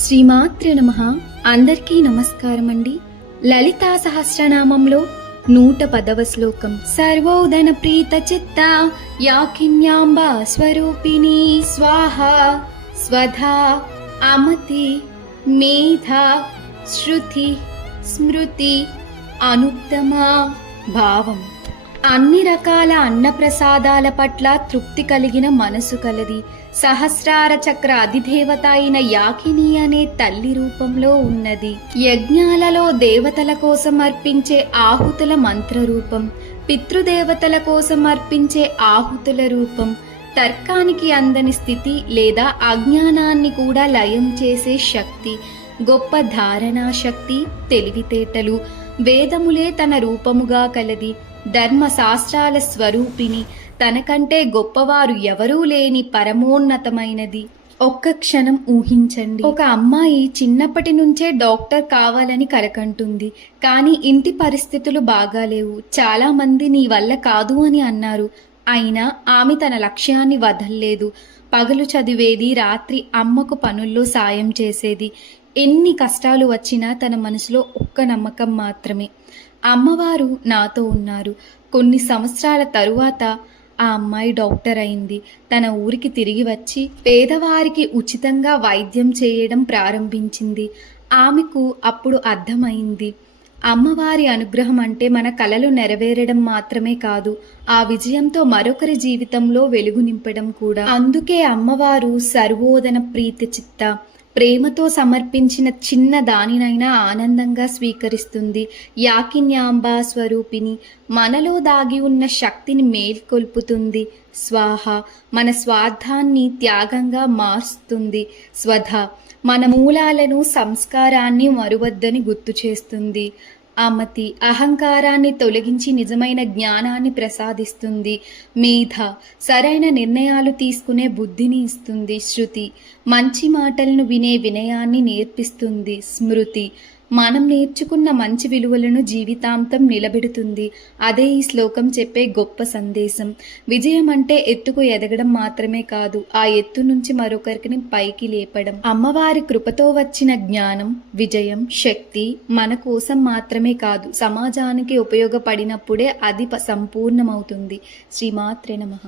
శ్రీమాత్రే నమః. అందరికీ నమస్కారం అండి. లలితా సహస్రనామంలో 110వ శ్లోకం. సర్వోదన ప్రీత చిత్త యాకిన్యాంబా స్వరూపిణి స్వాహ స్వధా అమతి మేధ శృతి స్మృతి అనుత్తమ భావం. అన్ని రకాల అన్నప్రసాదాల పట్ల తృప్తి కలిగిన మనసు కలది. సహస్రార చక్ర అధిదేవత అయిన యాకిని అనే తల్లి రూపంలో ఉన్నది. యజ్ఞాలలో దేవతల కోసం అర్పించే ఆహుతుల మంత్రరూపం, పితృదేవతల కోసం అర్పించే ఆహుతుల రూపం, తర్కానికి అందని స్థితి లేదా అజ్ఞానాన్ని కూడా లయం చేసే శక్తి, గొప్ప ధారణా శక్తి, తెలివితేటలు, వేదములే తన రూపముగా కలది. ధర్మశాస్త్రాల స్వరూపిణి, తనకంటే గొప్పవారు ఎవరూ లేని పరమోన్నతమైనది. ఒక్క క్షణం ఊహించండి. ఒక అమ్మాయి చిన్నప్పటి నుంచే డాక్టర్ కావాలని కలకంటుంది. కానీ ఇంటి పరిస్థితులు బాగాలేవు. చాలా మంది నీ వల్ల కాదు అని అన్నారు. అయినా ఆమె తన లక్ష్యాన్ని వదల్లేదు. పగలు చదివేది, రాత్రి అమ్మకు పనుల్లో సాయం చేసేది. ఎన్ని కష్టాలు వచ్చినా తన మనసులో ఒక్క నమ్మకం మాత్రమే, అమ్మవారు నాతో ఉన్నారు. కొన్ని సంవత్సరాల తరువాత ఆ అమ్మాయి డాక్టర్ అయింది. తన ఊరికి తిరిగి వచ్చి పేదవారికి ఉచితంగా వైద్యం చేయడం ప్రారంభించింది. ఆమెకు అప్పుడు అర్థమైంది, అమ్మవారి అనుగ్రహం అంటే మన కలలు నెరవేరడం మాత్రమే కాదు, ఆ విజయంతో మరొకరి జీవితంలో వెలుగు నింపడం కూడా. అందుకే అమ్మవారు సర్వోదన ప్రీతి చిత్త, ప్రేమతో సమర్పించిన చిన్న దానినైనా ఆనందంగా స్వీకరిస్తుంది. యాకిన్యాంబా స్వరూపిణి, మనలో దాగి ఉన్న శక్తిని మేల్కొల్పుతుంది. స్వాహ, మన స్వార్థాన్ని త్యాగంగా మారుస్తుంది. స్వధ, మన మూలాలను సంస్కారాన్ని మరువద్దని గుర్తు చేస్తుంది. అమతి, అహంకారాన్ని తొలగించి నిజమైన జ్ఞానాన్ని ప్రసాదిస్తుంది. మేధ, సరైన నిర్ణయాలు తీసుకునే బుద్ధిని ఇస్తుంది. శృతి, మంచి మాటలను వినే వినయాన్ని నేర్పిస్తుంది. స్మృతి, మనం నేర్చుకున్న మంచి విలువలను జీవితాంతం నిలబెడుతుంది. అదే ఈ శ్లోకం చెప్పే గొప్ప సందేశం. విజయం అంటే ఎత్తుకు ఎదగడం మాత్రమే కాదు, ఆ ఎత్తు నుంచి మరొకరికి పైకి లేపడం. అమ్మవారి కృపతో వచ్చిన జ్ఞానం, విజయం, శక్తి మన కోసం మాత్రమే కాదు, సమాజానికి ఉపయోగపడినప్పుడే అది సంపూర్ణమవుతుంది. శ్రీమాత్రే నమః.